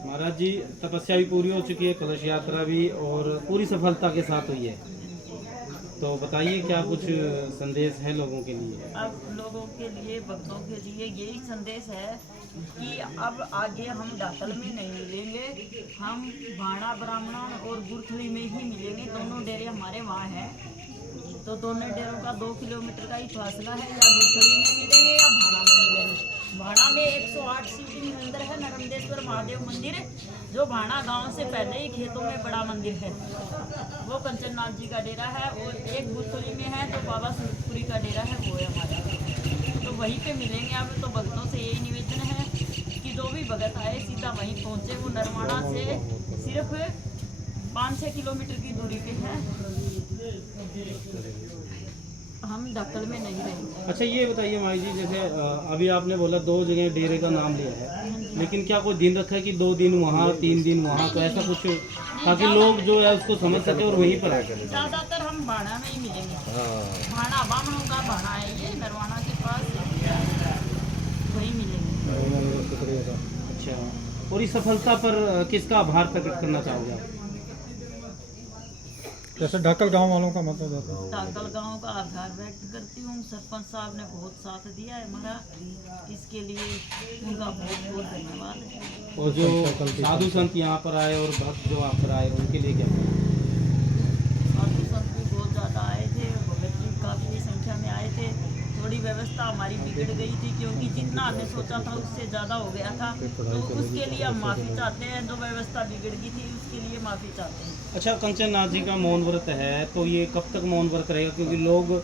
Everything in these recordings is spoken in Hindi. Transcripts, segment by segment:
महाराज जी, तपस्या भी पूरी हो चुकी है, कलश यात्रा भी और पूरी सफलता के साथ हुई है, तो बताइए क्या कुछ संदेश है लोगों के लिए? अब लोगों के लिए, भक्तों के लिए यही संदेश है कि अब आगे हम डाकल में नहीं मिलेंगे, हम भाड़ा ब्राह्मण और गुरथली में ही मिलेंगे। दोनों डेरे हमारे वहाँ हैं, तो दोनों डेरों का 2 किलोमीटर का ही फासला है। या गुरथली में मिलेंगे या भाड़ा में मिलेंगे। भाड़ा में 108 शिवलिंग मंदिर है, नर्मदेश्वर महादेव मंदिर, जो भाड़ा गांव से पहले ही खेतों में बड़ा मंदिर है, वो कंचननाथ जी का डेरा है। और एक गुरथली में है जो बाबा सूरजपुरी का डेरा है, वो है हमारा, तो वहीं पे मिलेंगे। अब तो भक्तों से यही निवेदन है कि जो भी भगत आए सीधा वहीं पहुँचे। वो नरवाड़ा से सिर्फ 5-6 किलोमीटर की दूरी पे है, हम डक्कल में नहीं रहेंगे। अच्छा, ये बताइए माई जी, जैसे अभी आपने बोला 2 जगह डेरे का नाम लिया है, लेकिन क्या कोई दिन रखा है कि 2 दिन वहाँ 3 दिन वहाँ, तो ऐसा कुछ, ताकि लोग जो है उसको समझ सके और वहीं पर आए? ज़्यादातर हम भाड़ा में ही मिलेंगे। भाड़ा बामणों का भाड़ा है, ये नरवाना के पास, वहीं मिलेंगे। अच्छा, और इस सफलता पर किसका आभार प्रकट करना चाहोगे आप? जैसे ढाकल गांव वालों का मतलब है, ढाकल गांव का आभार व्यक्त करती हूँ। सरपंच साहब ने बहुत साथ दिया है हमारा, इसके लिए उनका बहुत बहुत धन्यवाद है। और जो साधु संत यहाँ पर आए और भक्त जो यहाँ पर आए, उनके लिए क्या? साधु संत भी बहुत ज़्यादा आए थे, भगत जी काफ़ी संख्या में आए थे। थोड़ी व्यवस्था हमारी बिगड़ गई थी, क्योंकि जितना हमने सोचा था उससे ज़्यादा हो गया था, तो उसके लिए हम माफ़ी चाहते हैं। जो व्यवस्था बिगड़ गई थी उसके लिए माफ़ी चाहते हैं। अच्छा, कंचननाथ जी का मौन व्रत है, तो ये कब तक मौन व्रत रहेगा? क्योंकि लोग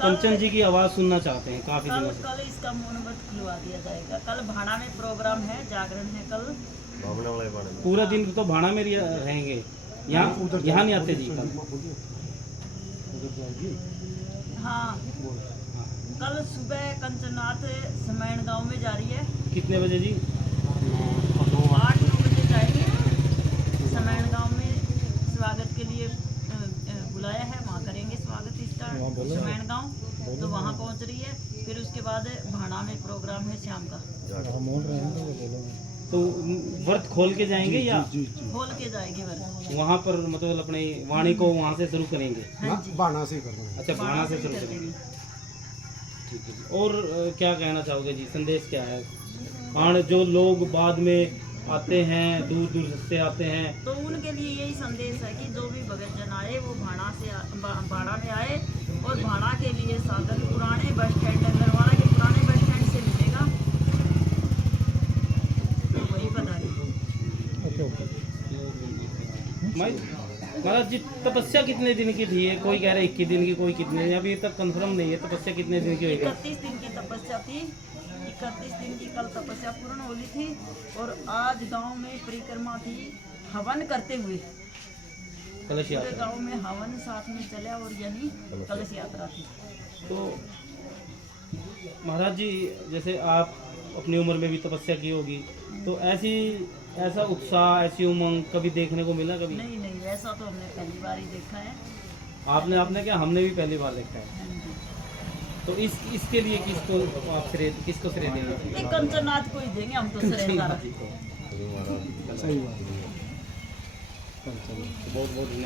कंचन जी की आवाज़ सुनना चाहते हैं काफ़ी दिनों से। कल इसका मौन व्रत खुलवा दिया जाएगा। कल भाड़ा में प्रोग्राम है, जागरण है कल। पूरा दिन तो भाड़ा में रहेंगे, यहाँ नहीं आते जी कल? हाँ, कल सुबह कंचननाथ समैन गांव में जा रही है। कितने बजे जी? 8-9 बजे जाएंगे। समैन गांव में स्वागत के लिए बुलाया है, वहाँ करेंगे स्वागत स्टार्ट। समैन गांव, तो वहाँ पहुँच रही है। फिर उसके बाद भाड़ा में प्रोग्राम है शाम का। तो व्रत खोल के जाएंगे या खोल के जाएगी व्रत? वहाँ पर मतलब अपने वाणी को वहाँ से शुरू करेंगे? हाँ जी, बाणा से करना है। अच्छा, भाड़ा से शुरू करेंगे, ठीक है जी। और क्या कहना चाहोगे जी, संदेश क्या है? और जो लोग बाद में आते हैं, दूर दूर से आते हैं, तो उनके लिए यही संदेश है कि जो भी भगत जन आए वो भाड़ा में आए। और भाड़ा के लिए साधन पुराने बस स्टैंड, नरवाड़ा के पुराने बस स्टैंड से मिलेगा, तो वही बताइए। महाराज जी, तपस्या कितने दिन की थी? कोई कह रहा है 21 दिन की, कोई कितने, अभी तक कंफर्म नहीं है। तपस्या कितने दिन की होगी? 31 दिन की तपस्या थी। 31 दिन की कल तपस्या पूर्ण होली थी। और आज गांव में परिक्रमा थी, हवन करते हुए कलश पूरे यात्रा। गांव में हवन साथ में चला, और यानी कलश यात्रा थी। तो महाराज जी, जैसे आप अपनी उम्र में भी तपस्या की होगी, तो ऐसा उत्साह, ऐसी उमंग कभी देखने को मिला कभी? नहीं, ऐसा तो हमने पहली बार ही देखा है। आपने क्या, हमने भी पहली बार देखा है। हाँ जी। तो इसके लिए किसको श्रेय देंगे? एक कंचननाथ को ही देंगे हम तो श्रेय सारा। सही बात है। बहुत बहुत धन्यवाद।